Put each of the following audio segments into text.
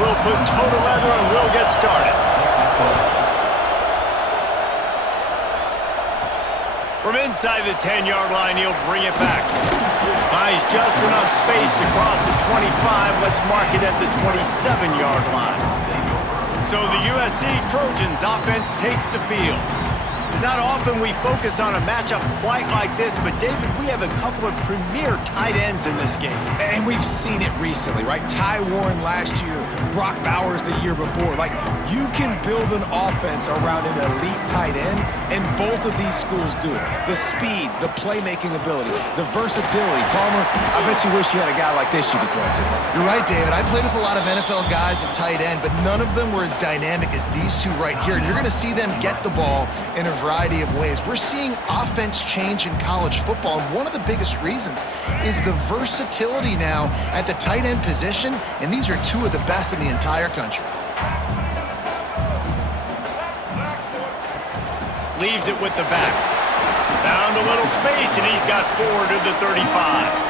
we'll put toe to leather and we'll get started. From inside the 10-yard line, he'll bring it back. Finds just enough space to cross the 25. Let's mark it at the 27-yard line. So the USC Trojans offense takes the field. It's not often we focus on a matchup quite like this, but David, we have a couple of premier tight ends in this game. And we've seen it recently, right? Ty Warren last year, Brock Bowers the year before. Like, you can build an offense around an elite tight end, and both of these schools do it. The speed, the playmaking ability, the versatility. Palmer, I bet you wish you had a guy like this you could throw to. You're right, David. I played with a lot of NFL guys at tight end, but none of them were as dynamic as these two right here. And you're going to see them get the ball in a variety of ways. We're seeing offense change in college football, and one of the biggest reasons is the versatility now at the tight end position, and these are two of the best in the entire country. Leaves it with the back. Found a little space, and he's got 4 to the 35.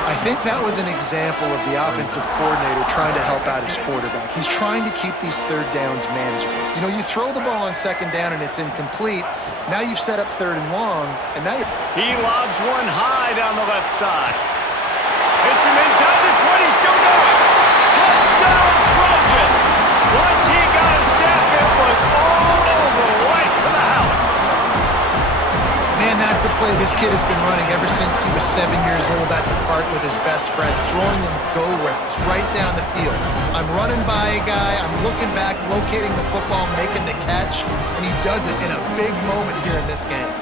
I think that was an example of the offensive coordinator trying to help out his quarterback. He's trying to keep these third downs manageable. You know, you throw the ball on second down and it's incomplete. Now you've set up third and long, and now you're... He lobs one high down the left side. Hits him inside the 20, still going. Touchdown, Trojans! Once he got a step, it was all over, right to the house. Man, that's a play this kid has been running ever since he was 7 years old at the park with his best friend, throwing him go routes right down the field. I'm running by a guy, I'm looking back, locating the football, making the catch, and he does it in a big moment here in this game.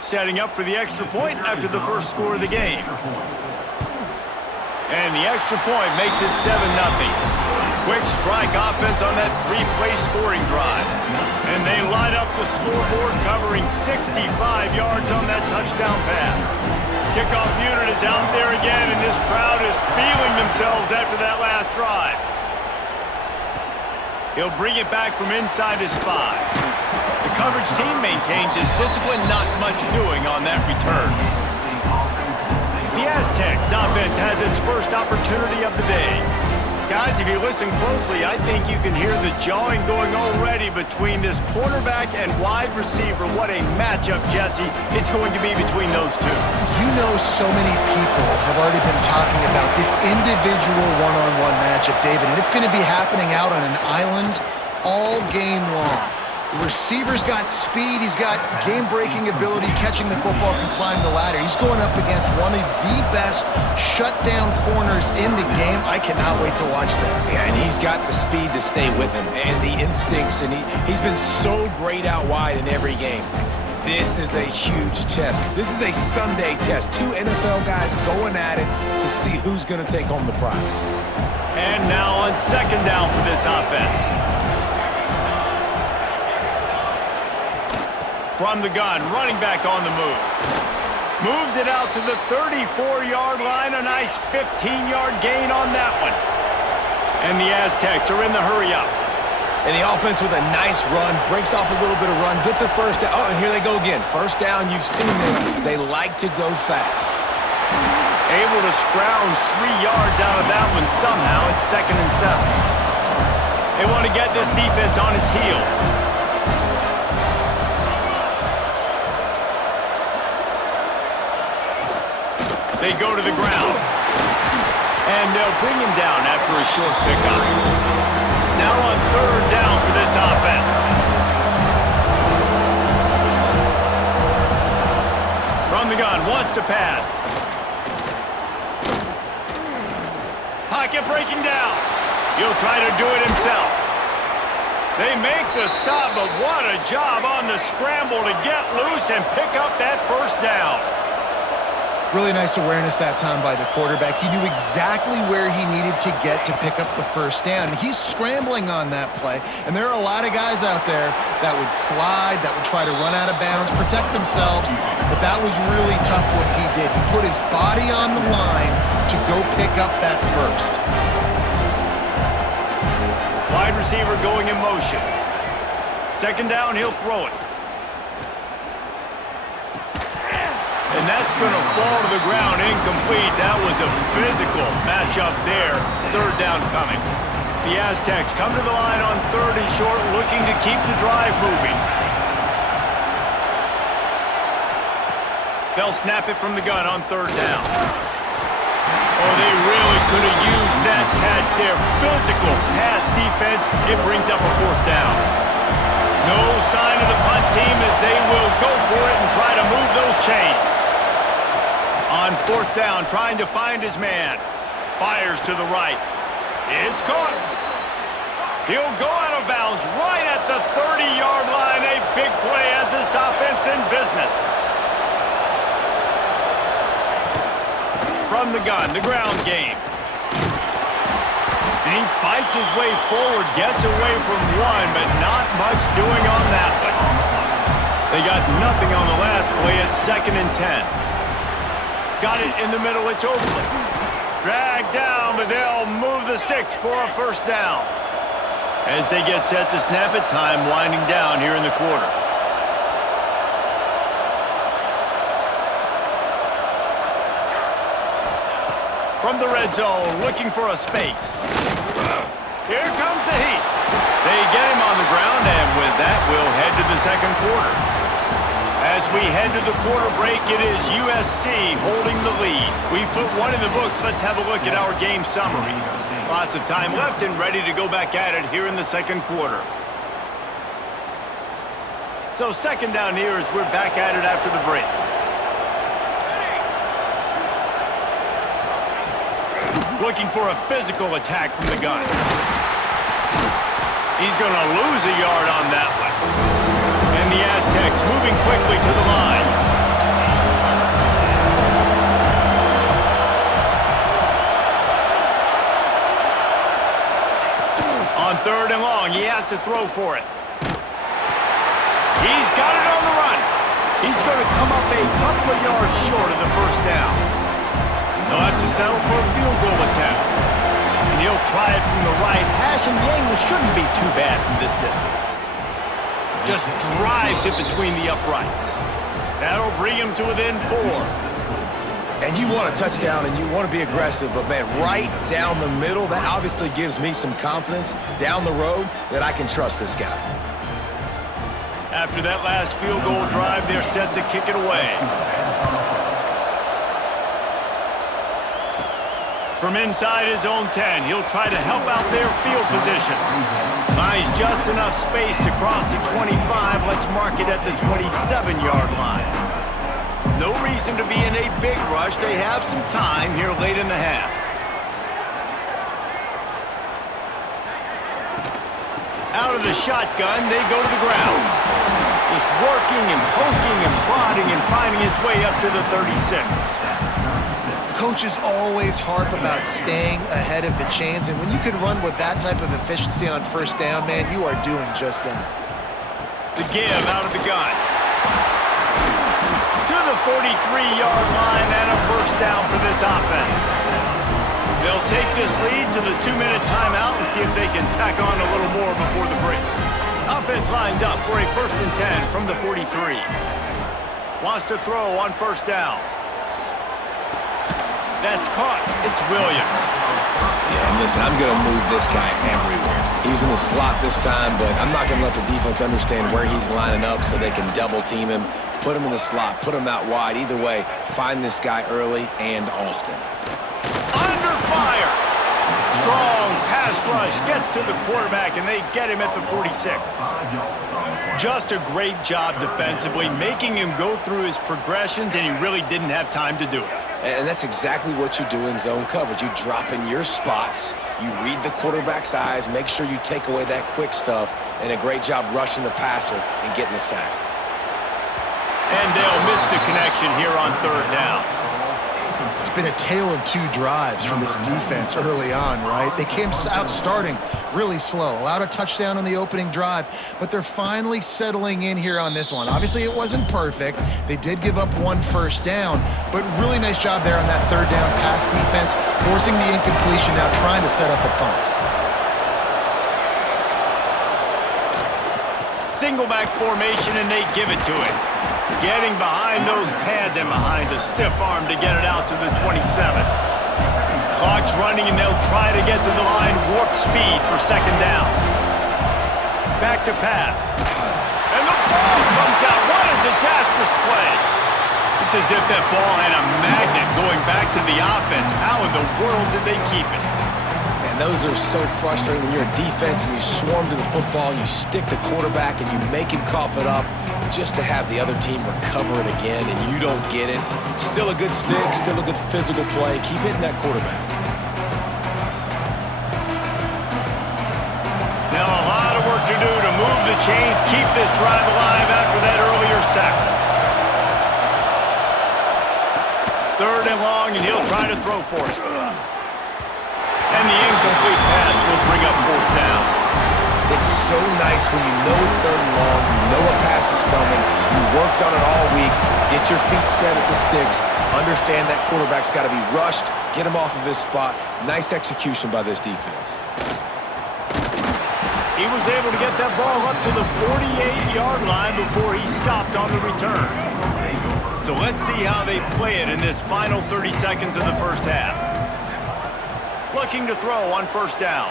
Setting up for the extra point after the first score of the game. And the extra point makes it 7-0. Quick strike offense on that 3-play scoring drive. And they light up the scoreboard, covering 65 yards on that touchdown pass. Kickoff unit is out there again, and this crowd is feeling themselves after that last drive. He'll bring it back from inside his 5. The coverage team maintains his discipline, not much doing on that return. The Aztecs offense has its first opportunity of the day. Guys, if you listen closely, I think you can hear the jawing going already between this quarterback and wide receiver. What a matchup, Jesse, it's going to be between those two. You know, so many people have already been talking about this individual one-on-one matchup, David, and it's going to be happening out on an island all game long. The receiver's got speed, he's got game-breaking ability, catching the football, can climb the ladder. He's going up against one of the best shutdown corners in the game. I cannot wait to watch this. Yeah, and he's got the speed to stay with him and the instincts, and he's been so great out wide in every game. This is a huge test. This is a Sunday test. Two NFL guys going at it to see who's going to take home the prize. And now on second down for this offense. From the gun, running back on the move. Moves it out to the 34-yard line. A nice 15-yard gain on that one. And the Aztecs are in the hurry-up. And the offense with a nice run, breaks off a little bit of run, gets a first down. Oh, and here they go again. First down, you've seen this. They like to go fast. Able to scrounge 3 yards out of that one somehow. It's 2nd and 7. They want to get this defense on its heels. They go to the ground. And they'll bring him down after a short pickup. Now on third down for this offense. From the gun, wants to pass. Pocket breaking down. He'll try to do it himself. They make the stop, but what a job on the scramble to get loose and pick up that first down. Really nice awareness that time by the quarterback. He knew exactly where he needed to get to pick up the first down. He's scrambling on that play, and there are a lot of guys out there that would slide, that would try to run out of bounds, protect themselves, but that was really tough what he did. He put his body on the line to go pick up that first. Wide receiver going in motion. Second down, he'll throw it. And that's going to fall to the ground, incomplete. That was a physical matchup there. Third down coming. The Aztecs come to the line on 3rd and short, looking to keep the drive moving. They'll snap it from the gun on 3rd down. Oh, they really could have used that catch there. Physical pass defense. It brings up a 4th down. No sign of the punt team as they will go for it and try to move those chains. On 4th down, trying to find his man. Fires to the right. It's caught. He'll go out of bounds right at the 30-yard line. A big play as this offense in business. From the gun, the ground game. And he fights his way forward, gets away from one, but not much doing on that one. They got nothing on the last play. It's 2nd and 10. Got it in the middle. It's Oakley. Dragged down, but they'll move the sticks for a 1st down. As they get set to snap it, time winding down here in the quarter. From the red zone, looking for a space. Here comes the heat. They get him on the ground, and with that, we'll head to the 2nd quarter. As we head to the quarter break, it is USC holding the lead. We've put one in the books. Let's have a look at our game summary. Lots of time left and ready to go back at it here in the 2nd quarter. So 2nd down here as we're back at it after the break. Looking for a physical attack from the gun. He's going to lose a yard on that one. And the Aztecs moving quickly to the line. On 3rd and long, he has to throw for it. He's got it on the run. He's going to come up a couple of yards short of the 1st down. They'll have to settle for a field goal attempt. And he'll try it from the right hash, and the angle shouldn't be too bad from this distance. Just drives it between the uprights. That'll bring him to within 4. And you want a touchdown and you want to be aggressive, but man, right down the middle, that obviously gives me some confidence down the road that I can trust this guy. After that last field goal drive, they're set to kick it away. From inside his own 10, he'll try to help out their field position. Buys just enough space to cross the 25. Let's mark it at the 27-yard line. No reason to be in a big rush. They have some time here late in the half. Out of the shotgun, they go to the ground. Just working and poking and prodding and finding his way up to the 36. Coaches always harp about staying ahead of the chains, and when you can run with that type of efficiency on 1st down, man, you are doing just that. The give out of the gun. To the 43-yard line and a 1st down for this offense. They'll take this lead to the 2-minute timeout and see if they can tack on a little more before the break. Offense lines up for a 1st and 10 from the 43. Wants to throw on 1st down. That's caught. It's Williams. Yeah, and listen, I'm going to move this guy everywhere. He was in the slot this time, but I'm not going to let the defense understand where he's lining up so they can double team him, put him in the slot, put him out wide. Either way, find this guy early and often. Under fire. Strong pass rush gets to the quarterback, and they get him at the 46. Just a great job defensively, making him go through his progressions, and he really didn't have time to do it. And that's exactly what you do in zone coverage. You drop in your spots, you read the quarterback's eyes, make sure you take away that quick stuff, and a great job rushing the passer and getting the sack. And they'll miss the connection here on 3rd down. It's been a tale of 2 drives from this defense early on, right? They came out starting really slow, allowed a touchdown on the opening drive, but they're finally settling in here on this one. Obviously, it wasn't perfect. They did give up 1 1st down, but really nice job there on that 3rd down pass defense, forcing the incompletion, now trying to set up a punt. Single back formation, and they give it to him. Getting behind those pads and behind a stiff arm to get it out to the 27. Clock's running, and they'll try to get to the line warp speed for second down. Back to pass. And the ball comes out. What a disastrous play. It's as if that ball had a magnet going back to the offense. How in the world did they keep it? And those are so frustrating when you're a defense and you swarm to the football, and you stick the quarterback and you make him cough it up just to have the other team recover it again, and you don't get it. Still a good stick, still a good physical play. Keep hitting that quarterback. Now a lot of work to do to move the chains, keep this drive alive after that earlier sack. Third and long, and he'll try to throw for it. And the incomplete pass will bring up fourth down. It's so nice when you know it's third and long, you know a pass is coming, you worked on it all week, get your feet set at the sticks, understand that quarterback's got to be rushed, get him off of his spot. Nice execution by this defense. He was able to get that ball up to the 48-yard line before he stopped on the return. So let's see how they play it in this final 30 seconds of the first half. Looking to throw on first down.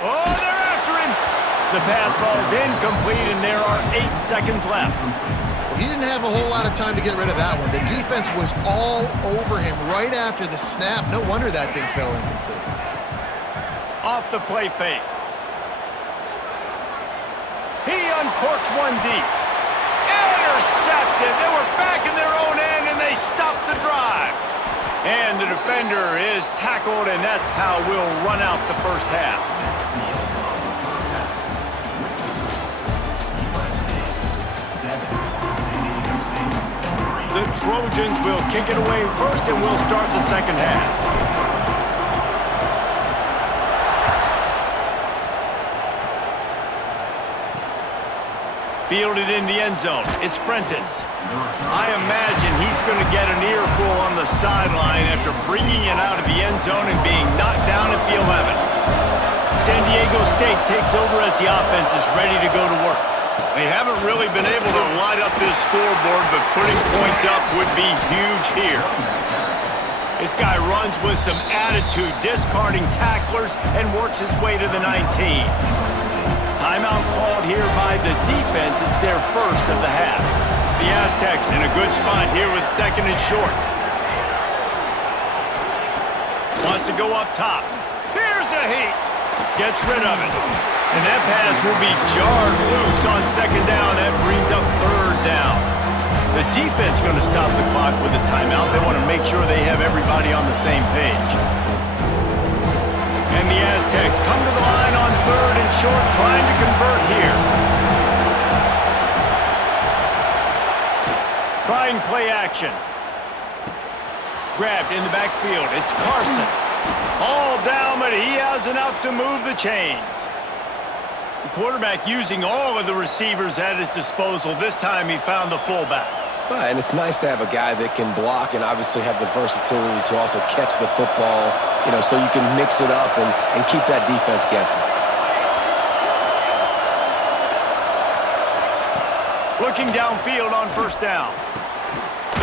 Oh, they're after him! The pass falls incomplete, and there are 8 seconds left. He didn't have a whole lot of time to get rid of that one. The defense was all over him right after the snap. No wonder that thing fell incomplete. Off the play fake. He uncorks one deep. Intercepted. They were back in their own end, and they stopped the drive. And the defender is tackled, and that's how we'll run out the first half. The Trojans will kick it away first, and we'll start the second half. Fielded in the end zone. It's Prentice. I imagine he's going to get an earful on the sideline after bringing it out of the end zone and being knocked down at the 11. San Diego State takes over as the offense is ready to go to work. They haven't really been able to light up this scoreboard, but putting points up would be huge here. This guy runs with some attitude, discarding tacklers, and works his way to the 19. Timeout called here by the defense. It's their first of the half. The Aztecs in a good spot here with second and short. Wants to go up top. Here's a heat. Gets rid of it. And that pass will be jarred loose on second down. That brings up third down. The defense going to stop the clock with a timeout. They want to make sure they have everybody on the same page. And the Aztecs come to the line on third and short, trying to convert here. Trying play action. Grabbed in the backfield. It's Carson. All down, but he has enough to move the chains. The quarterback using all of the receivers at his disposal. This time he found the fullback. And it's nice to have a guy that can block and obviously have the versatility to also catch the football, you know, so you can mix it up and keep that defense guessing. Looking downfield on first down.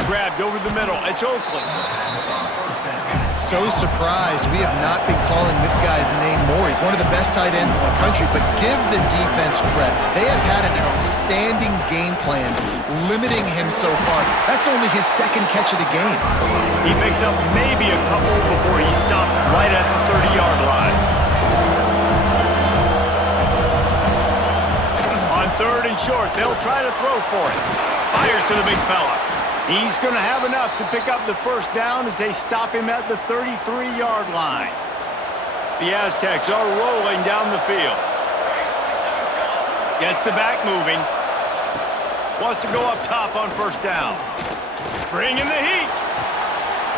Grabbed over the middle. It's Oakland. So surprised we have not been calling this guy's name more. He's one of the best tight ends in the country, but give the defense credit. They have had an outstanding game plan, limiting him so far. That's only his second catch of the game. He picks up maybe a couple before he stopped right at the 30-yard line. On third and short, they'll try to throw for it. Fires to the big fella. He's going to have enough to pick up the first down as they stop him at the 33-yard line. The Aztecs are rolling down the field. Gets the back moving. Wants to go up top on first down. Bringing the heat.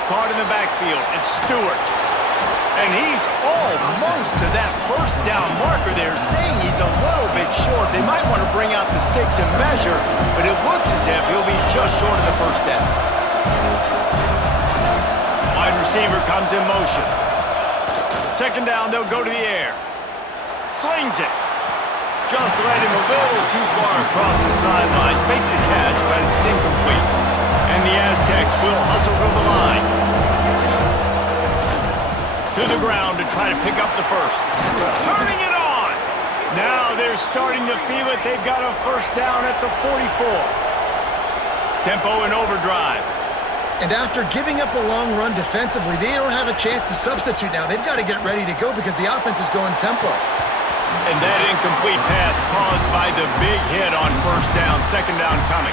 Caught in the backfield. It's Stewart. And he's almost to that first down marker there, saying he's a little bit short. They might want to bring out the sticks and measure, but it looks as if he'll be just short of the first down. Wide receiver comes in motion. Second down, they'll go to the air. Slings it. just led him a little too far across the sidelines. Makes the catch, but it's incomplete. And the Aztecs will hustle to the line. To the ground to try to pick up the first. Turning it on! Now they're starting to feel it. They've got a first down at the 44. Tempo and overdrive. And after giving up a long run defensively, they don't have a chance to substitute now. They've got to get ready to go because the offense is going tempo. And that incomplete pass caused by the big hit on first down, second down coming.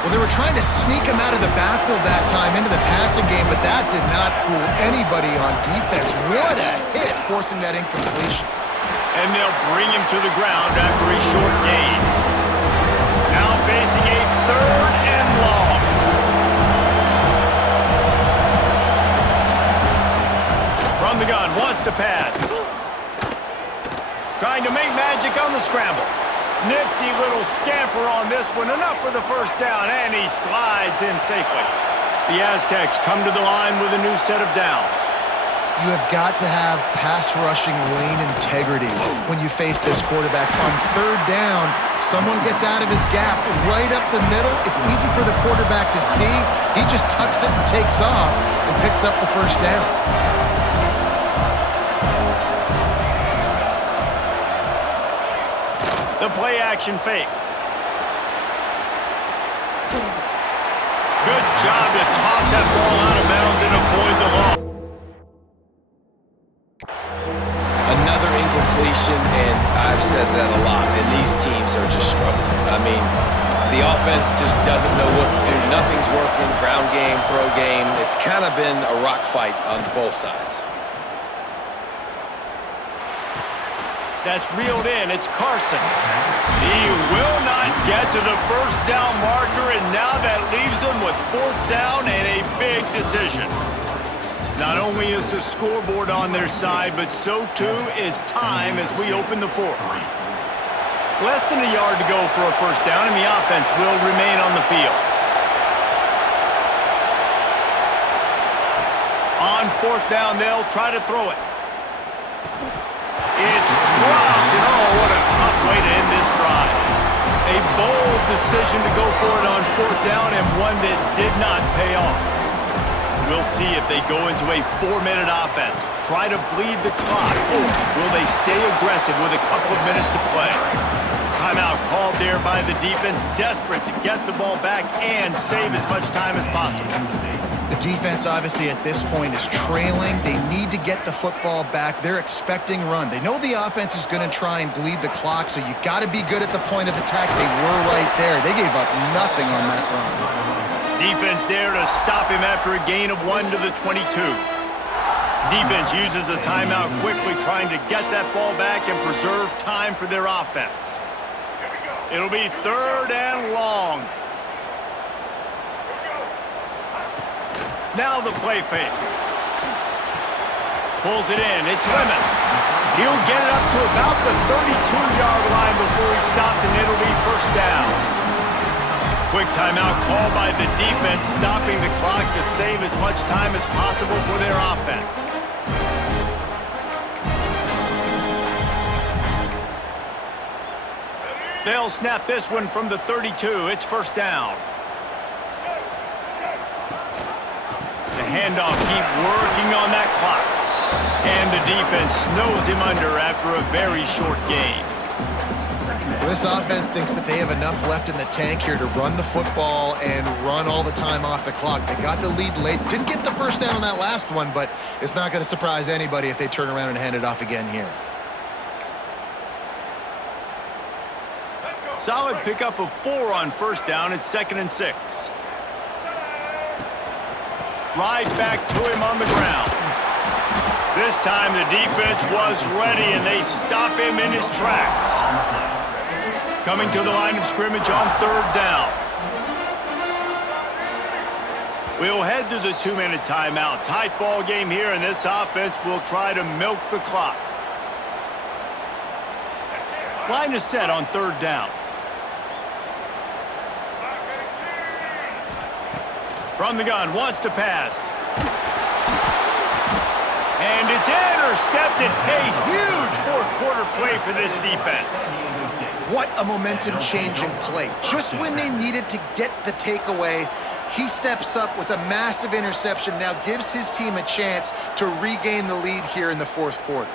Well, they were trying to sneak him out of the backfield that time into the passing game, but that did not fool anybody on defense. What a hit, forcing that incompletion. And they'll bring him to the ground after a short gain. Now facing a third and long. From the gun, wants to pass. Trying to make magic on the scramble. Nifty little scamper on this one. Enough for the first down, and he slides in safely. The Aztecs come to the line with a new set of downs. You have got to have pass rushing lane integrity when you face this quarterback. On third down, someone gets out of his gap right up the middle. It's easy for the quarterback to see. He just tucks it and takes off and picks up the first down. The play-action fake. Good job to toss that ball out of bounds and avoid the loss. Another incompletion, and I've said that a lot, and these teams are just struggling. I mean, the offense just doesn't know what to do. Nothing's working, ground game, throw game. It's kind of been a rock fight on both sides. That's reeled in. It's Carson. He will not get to the first down marker, and now that leaves them with fourth down and a big decision. Not only is the scoreboard on their side, but so too is time as we open the fourth. Less than a yard to go for a first down, and the offense will remain on the field. On fourth down, they'll try to throw it. It's dropped, and oh, what a tough way to end this drive. A bold decision to go for it on fourth down, and one that did not pay off. We'll see if they go into a 4-minute offense, try to bleed the clock, or will they stay aggressive with a couple of minutes to play. Timeout called there by the defense, desperate to get the ball back and save as much time as possible. The defense, obviously, at this point is trailing. They need to get the football back. They're expecting run. They know the offense is going to try and bleed the clock, so you got to be good at the point of attack. They were right there. They gave up nothing on that run. Defense there to stop him after a gain of 1 to the 22. Defense uses a timeout quickly, trying to get that ball back and preserve time for their offense. It'll be third and long. Now the play fake. Pulls it in. It's Lemon. He'll get it up to about the 32-yard line before he's stopped, and it'll be first down. Quick timeout called by the defense, stopping the clock to save as much time as possible for their offense. They'll snap this one from the 32. It's first down. The handoff, keep working on that clock. And the defense snows him under after a very short gain. This offense thinks that they have enough left in the tank here to run the football and run all the time off the clock. They got the lead late. Didn't get the first down on that last one, but it's not going to surprise anybody if they turn around and hand it off again here. Solid pickup of 4 on first down. It's 2nd and 6. Right back to him on the ground. This time the defense was ready, and they stop him in his tracks. Coming to the line of scrimmage on third down. We'll head to the 2-minute timeout. Tight ball game here, and this offense will try to milk the clock. Line is set on third down. From the gun, wants to pass. And it's intercepted. A huge fourth quarter play for this defense. What a momentum-changing play. Just when they needed to get the takeaway, he steps up with a massive interception, now gives his team a chance to regain the lead here in the fourth quarter.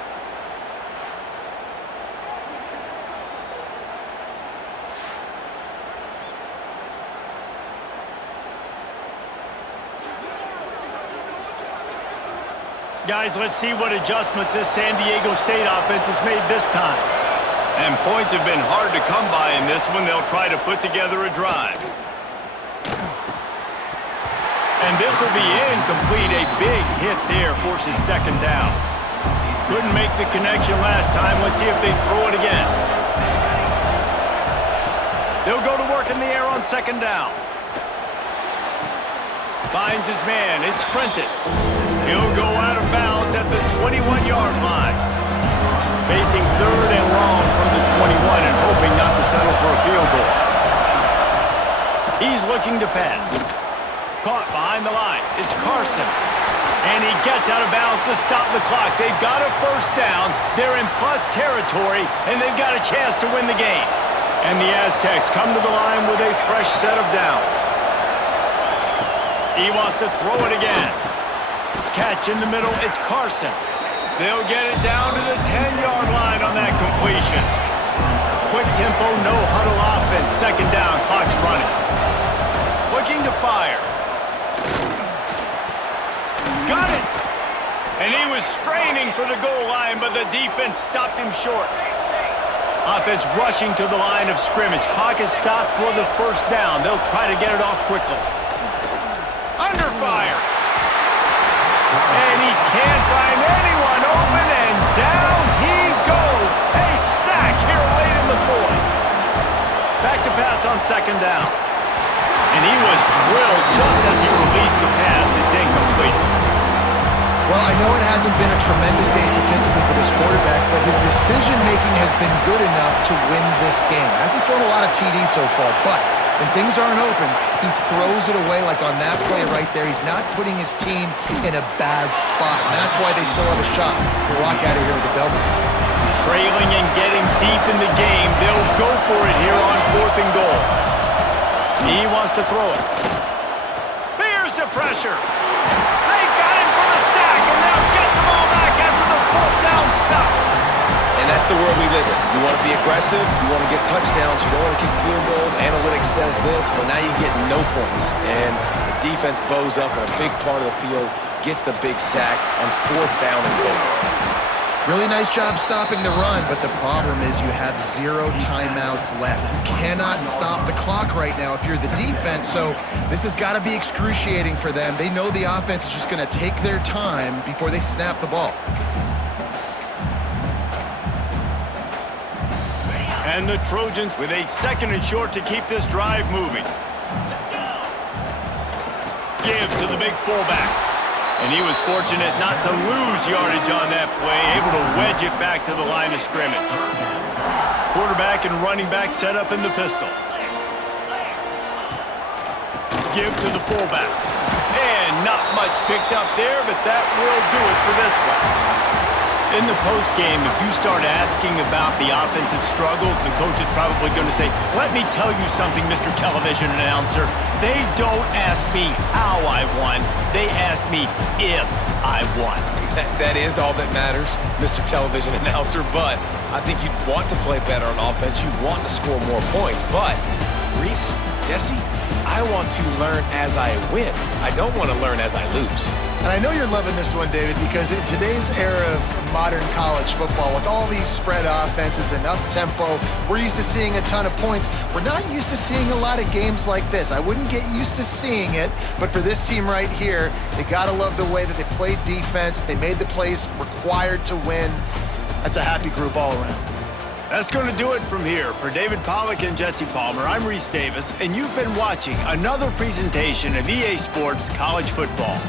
Guys, let's see what adjustments this San Diego State offense has made this time. And points have been hard to come by in this one. They'll try to put together a drive. And this will be incomplete. A big hit there forces second down. Couldn't make the connection last time. Let's see if they throw it again. They'll go to work in the air on second down. Finds his man. It's Prentice. He'll go out of bounds at the 21-yard line. Facing third and long from the 21 and hoping not to settle for a field goal. He's looking to pass. Caught behind the line. It's Carson. And he gets out of bounds to stop the clock. They've got a first down. They're in plus territory, and they've got a chance to win the game. And the Aztecs come to the line with a fresh set of downs. He wants to throw it again. Catch in the middle. It's Carson. They'll get it down to the 10-yard line on that completion. Quick tempo, no huddle offense. Second down, clock's running. Looking to fire. Got it! And he was straining for the goal line, but the defense stopped him short. Offense rushing to the line of scrimmage. Clock is stopped for the first down. They'll try to get it off quickly. Under fire. And he can't find anyone open, and down he goes. A sack here late in the fourth. Back to pass on second down. And he was drilled just as he released the pass. It's incomplete. Well, I know it hasn't been a tremendous day statistically for this quarterback, but his decision-making has been good enough to win this game. Hasn't thrown a lot of TDs so far, but when things aren't open, he throws it away like on that play right there. He's not putting his team in a bad spot, and that's why they still have a shot to walk out of here with a W. Trailing and getting deep in the game, they'll go for it here on fourth and goal. He wants to throw it. Here's the pressure. They got him for the sack, and they'll get the ball back after the fourth down stop. And that's the world we live in. You want to be aggressive, you want to get touchdowns, you don't want to kick field goals. Analytics says this, but now you get no points. And the defense bows up in a big part of the field, gets the big sack on fourth down and goal. Really nice job stopping the run, but the problem is you have 0 timeouts left. You cannot stop the clock right now if you're the defense, so this has got to be excruciating for them. They know the offense is just going to take their time before they snap the ball. And the Trojans with a second and short to keep this drive moving. Give to the big fullback. And he was fortunate not to lose yardage on that play, able to wedge it back to the line of scrimmage. Quarterback and running back set up in the pistol. Give to the fullback. And not much picked up there, but that will do it for this one. In the postgame, if you start asking about the offensive struggles, the coach is probably going to say, let me tell you something, Mr. Television Announcer. They don't ask me how I won. They ask me if I won. That is all that matters, Mr. Television Announcer, but I think you'd want to play better on offense. You'd want to score more points, but Reese, Jesse, I want to learn as I win. I don't want to learn as I lose. And I know you're loving this one, David, because in today's era of modern college football, with all these spread offenses and up-tempo, we're used to seeing a ton of points. We're not used to seeing a lot of games like this. I wouldn't get used to seeing it, but for this team right here, they got to love the way that they played defense. They made the plays required to win. That's a happy group all around. That's going to do it from here. For David Pollack and Jesse Palmer, I'm Reese Davis, and you've been watching another presentation of EA Sports College Football.